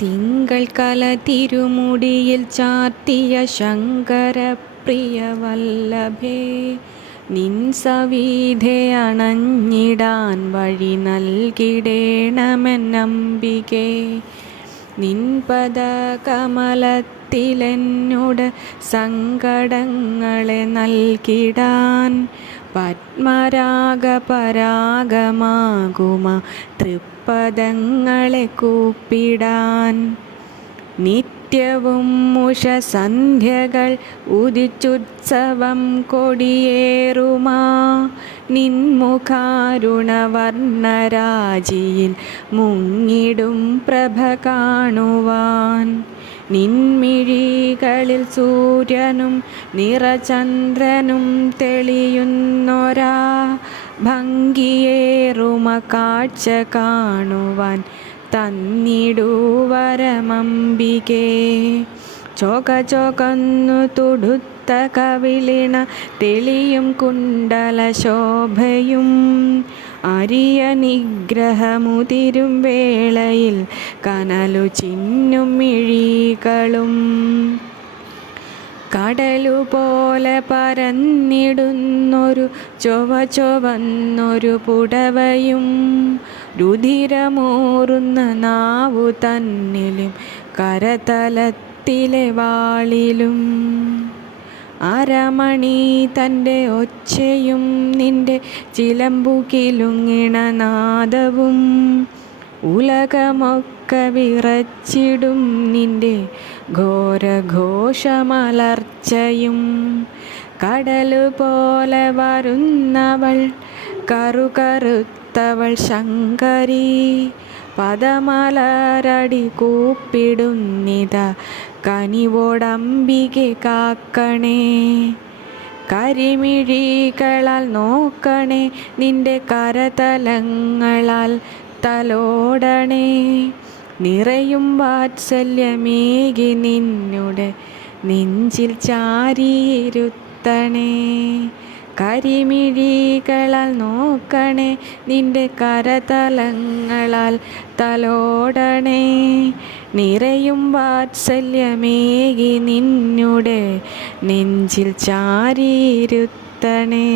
തിങ്കൾ കല തിരുമുടിയിൽ ചാർത്തിയ ശങ്കരപ്രിയ വല്ലഭേ, നിൻ സവിധേ അണഞ്ഞിടാൻ വഴി നൽകിടേണമെന്നംബികേ. നിൻ പദകമലത്തിലെന്നോട് സങ്കടങ്ങളെ നൽകിടാൻ പത്മരാഗപരാഗമാകുമ തൃപ്പദങ്ങളെ കൂപ്പിടാൻ. നിത്യവും ഉഷസന്ധ്യകൾ ഉദിച്ചുത്സവം കൊടിയേറുമാ നിൻമുഖാരുണവർണ്ണരാജിയിൽ മുങ്ങിടും പ്രഭ കാണുവാൻ. നിൻമിഴികളിൽ സൂര്യനും നിറചന്ദ്രനും തെളിയുന്നൊരാ ഭംഗിയേറുമ കാഴ്ച കാണുവാൻ തന്നിടൂ വരമംബികേ. ചൊകചൊകന്നു തുടുത്ത കവിളിണ തെളിയും കുണ്ടല ശോഭയും അരിയ നിഗ്രഹമുതിരും വേളയിൽ കനലു ചിന്നും മിഴികളും കടലുപോലെ പരന്നിടുന്നൊരു ചൊവ്വന്നൊരു പുടവയും രുധിരമൂറുന്ന നാവു തന്നിലും കരതലത്തിലെ വാളിലും അരമണി തൻ്റെ ഒച്ചയും നിൻ്റെ ചിലമ്പുകിലുങ്ങിണ നാദവും ഉലകമൊക്കെ വിറച്ചിടും നിൻ്റെ ഘോരഘോഷമലർച്ചയും. കടലുപോലെ വരുന്നവൾ കറുകറുത്തവൾ ശങ്കരി, പദമലരടി കൂപ്പിടുന്നിത കനിവോടംബികെ കാക്കണേ. കരിമിഴികളാൽ നോക്കണേ, നിന്റെ കരതലങ്ങളാൽ തലോടണേ. നിറയും വാത്സല്യമേകി നിന്നുടെ നെഞ്ചിൽ ചാരിയിരുത്തണേ. കരിമിഴികളാൽ നോക്കണേ, നിന്റെ കരതലങ്ങളാൽ തലോടണേ. നിറയും വാത്സല്യമേകി നിന്നുടെ നെഞ്ചിൽ ചാരിയിരുത്തണേ.